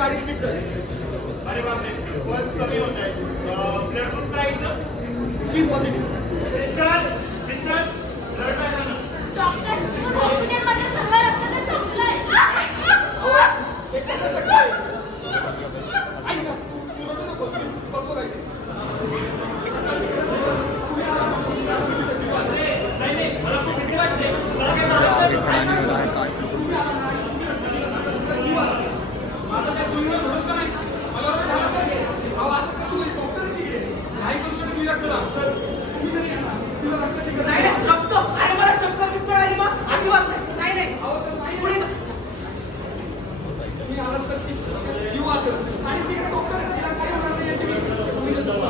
गाडी स्किट झाली. अरे बापरे, पल्स कमी होत आहे. ब्लड ग्रुप काय आहे? बी पॉझिटिव्ह. सिस्टर सिस्टर ब्लड काय झालं? डॉक्टर हॉस्पिटलमध्ये सगळं रक्त तर संपलंय. हे कसं शक्य आहे? ऐक ना, तू रडू नकोस. बघतो काय ते. नाही नाही, मला खूप भीती वाटते. मला काय झालं? माझा त्या सुईवर भरोसा नाही. मला रोज झाला तर अहो असं कसं होईल? डॉक्टर तिकडे नाही करू शकत मी रक्तदान. सर तुम्ही तरी या ना. तुला रक्त तिकडे नाही नाही रक्त अरे मला चक्कर बिक्कर आली मग अजिबात नाही नाही नाही अहो सर नाही तुम्ही आलात तर ती जीव वाचेल आणि तिकडे डॉक्टर आहे. तिला काही होणार नाही याची भीती. तुम्ही तर चला.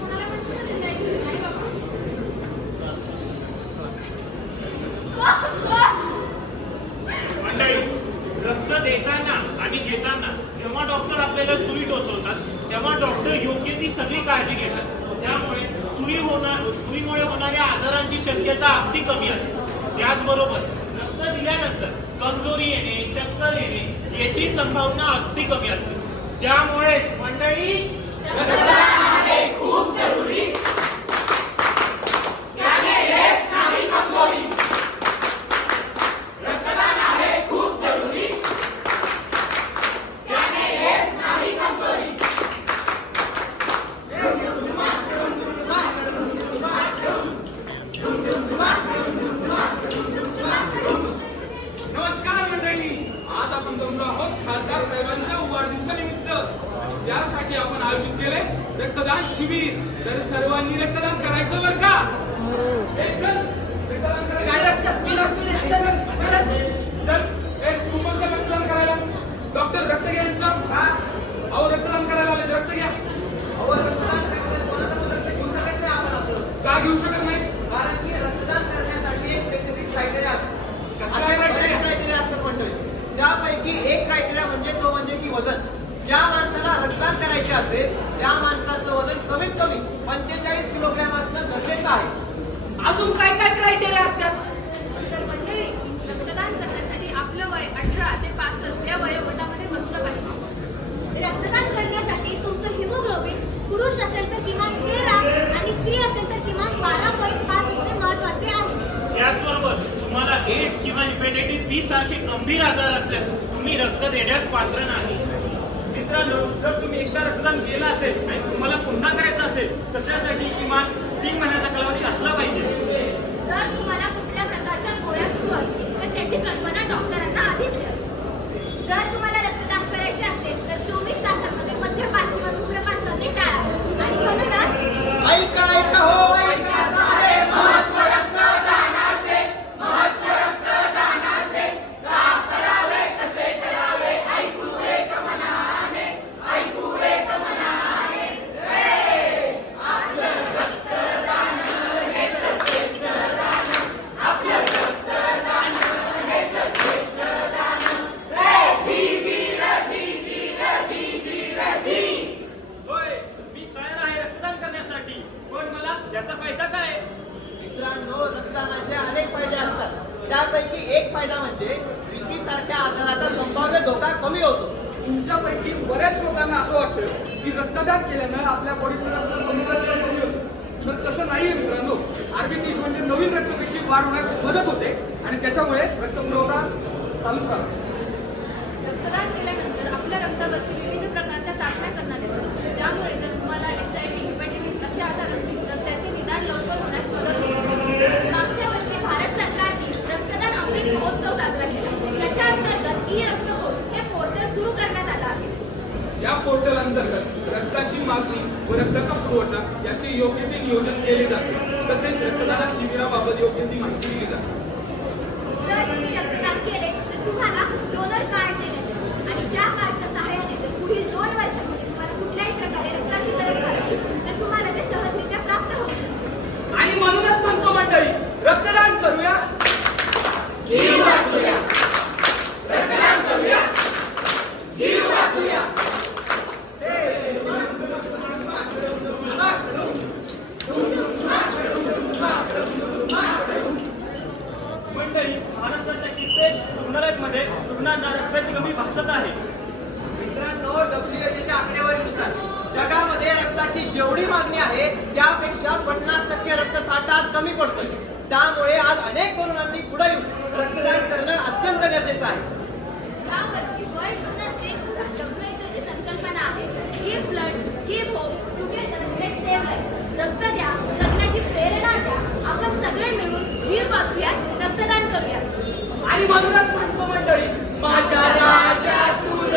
कोणाला पण तसं जायचं नाही बाबा. मंडळी, रक्त देताना आणि घेताना जेव्हा डॉक्टर आपल्याला सुई टोचवतात तेव्हा डॉक्टर योग्य ती सगळी काळजी घेतात. त्यामुळे सुईमुळे होणाऱ्या आजारांची शक्यता अगदी कमी असते. त्याचबरोबर रक्त दिल्यानंतर कमजोरी येणे, चक्कर येणे याची संभावना अगदी कमी असते. त्यामुळेच मंडळी रक्तदान आहे खूप जरुरी. त्याने येत नाही कमजोरी. रक्तदान आहे खूप जरुरी. त्याने येत नाही कमजोरी. नमस्कार मंडळी, आज आपण जमलो आहोत खासदार साहेबांच्या वाढदिवसानिमित्त. त्यासाठी आपण आयोजित केले रक्तदान शिबिर. तर सर्वांनी रक्तदान करायचं बरं का? ए, चल, रक्तदान करायचं. काय रक्त मी नसतो चल ए तू पण चल रक्तदान करायला. डॉक्टर रक्त घ्या यांचं. अहो रक्तदान करायला आले, रक्त घ्या. अहो रक्तदान करण्यासाठी कोणाचं रक्त घेऊ शकत नाही आपण असं. का घेऊ शकत नाही? कारण की रक्तदान करण्यासाठी स्पेसिफिक क्रायटेरिया असतात. कसं काय criteria? क्रायटेरिया असतात म्हणतोय. त्यापैकी एक क्रायटेरिया म्हणजे तो म्हणजे की वजन. ज्या माणसाला रक्तदान करायचे असेल त्या माणसाचं वजन कमीत कमी 45 किलोग्रॅम असणं गरजेचं आहे. अजून काय काय क्रायटेरिया असतात? तर मंडळी, रक्तदान करण्यासाठी आपलं वय 18 ते 65 या वयोगटामध्ये बसलं पाहिजे. रक्तदान करण्यासाठी तुमचं हिमोग्लोबिन पुरुष असेल तर किमान 13 आणि स्त्री असेल तर किमान 12.5 असणे महत्त्वाचे आहे. त्याचबरोबर तुम्हाला एड्स किंवा हेपॅटायटिस बी सारखे गंभीर आजार असल्यास तुम्ही रक्त देण्यास पात्र नाही. मित्रांनो, जर तुम्ही एकदा रक्तदान केलं असेल आणि तुम्हाला पुन्हा करायचं असेल तर त्यासाठी किमान 3 महिन्याचा कालावधी असला पाहिजे. जर तुम्हाला कुठल्या प्रकारच्या गोळ्या सुरू असतील तर त्याची कल्पना डॉक्टरांना आधीच द्यावी. जर तुम्हाला रक्तदान करायचे असेल तर 24 तासांमध्ये मद्यपान किंवा धूम्रपान करणे टाळावे. आणि म्हणूनच ऐका ऐका हो ऐका सारे महत्त्व रक्तदानाचे. महत्त्व रक्तदानाचे का करावे कसे करावे ऐकू एक मनाने. ऐकू एक मनाने. आपलं रक्तदान हेच श्रेष्ठ दान. आपलं रक्तदान हेच श्रेष्ठ दान. जी वीर जी वीर जी वीर जी. होय, मी तयार आहे रक्तदान करण्यासाठी. पण मला याचा फायदा काय? मित्रांनो, रक्तदानाचे अनेक फायदे असतात. त्यापैकी एक फायदा म्हणजे बीपी सारख्या आजाराचा संभाव्य धोका कमी होतो. तुमच्यापैकी बऱ्याच लोकांना असं वाटतं की रक्तदान केल्यानं आपल्या बॉडीतून रक्त समुद्रात कमी होतं. तर तसं नाहीये मित्रांनो. आरबीसी म्हणजे नवीन रक्तपेशी वाढ होण्यास मदत होते आणि त्याच्यामुळे रक्तपुरवठा चालूच राहतो. रक्तदान केल्यानंतर आपल्या रक्तावरती विविध प्रकारच्या चाचण्या करण्यात येतात. त्यामुळे जर तुम्हाला HIV, हेपॅटायटिस असे आजार असतील तर त्याचे निदान लवकर होण्यास मदत होते. मागच्या वर्षी भारत सरकारने रक्तदान अमृत महोत्सव साजरा केला. त्याच्या अंतर्गत ई-रक्तकोश हे पोर्टल सुरू करण्यात आलं आहे. या पोर्टल अंतर्गत रक्ताची मागणी व रक्ताचा पुरवठा याचे योग्य ते नियोजन केले जाते. तसेच रक्तदान शिबिराबाबत योग्य ती माहिती दिली जाते. जर तुम्ही रक्तदान केले तर तुम्हाला डोनर कार्ड देण्यात येईल. आणि त्या कार्डच्या सहाय्याने जर पुढील 2 वर्षांमध्ये तुम्हाला कुठल्याही प्रकारे रक्ताची गरज भासली तर तुम्हाला ते सहजरित्या प्राप्त होऊ शकते. आणि म्हणूनच म्हणतो मंडळी, रक्तदान करूया, जीव वाचूया. रक्तदान करूया, जीव वाचूया. मंडळी, महाराष्ट्राच्या कित्येक रुग्णालयांमध्ये रुग्णांना रक्ताची कमी भासत आहे. मित्रांनो, WHO आकडेवारीनुसार जगामध्ये रक्ताची जेवढी मागणी आहे त्यापेक्षा 50% रक्तसाठा आज कमी पडतोय. त्यामुळे आज अनेक तरुणांनी पुढे येऊन रक्तदान करणं अत्यंत गरजेचं आहे. यावर्षी वर्ल्ड डोनर्स डे नुसार WHO ची संकल्पना आहे give blood, give hope, together let's save life. रक्त द्या, जगण्याची प्रेरणा द्या. आपण सगळे मिळून जीव वाचूयात, रक्तदान करूयात. आणि म्हणूनच म्हणतो मंडळी, माझ्या राजा तूर,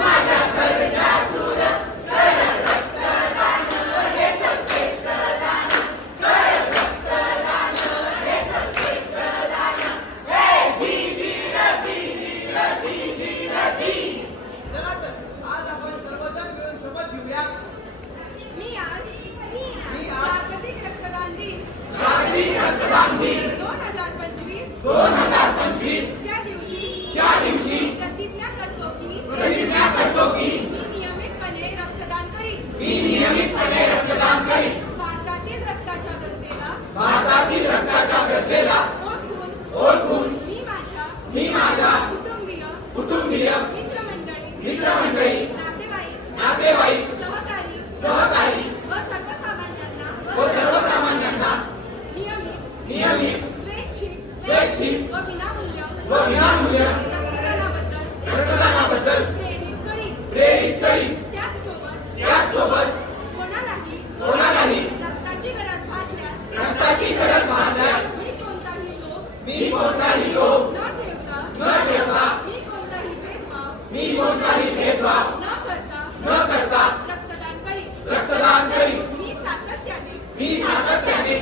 माझ्या सर्जा तूर, कर रक्तदान, हेच श्रेष्ठ दान. कर रक्तदान, हेच श्रेष्ठ दान. हे जी जी र जी जी र जी जी र जी. चला तर आज आपण सर्वजण मिळून शपथ घेऊया. मी आज जागतिक रक्तदान दिन जागतिक रक्तदान दिन 2025 त्या दिवशी प्रतिज्ञा करतो की मी नियमितपणे रक्तदान करीन. भारतातील रक्ताच्या गरजेला ओळखून मी माझ्या कुटुंबीय मित्रमंडळी नातेवाईक सहकारी व सर्वसामान्यांना नियमित स्वैच्छिक व विनामूल्य रक्तदानाबद्दल प्रेरित करीन. त्याचसोबत कोणालाही रक्ताची गरज भासल्यास मी कोणताही लोभ न ठेवता मी कोणताही भेदभाव न करता रक्तदान करीन. मी सातत्याने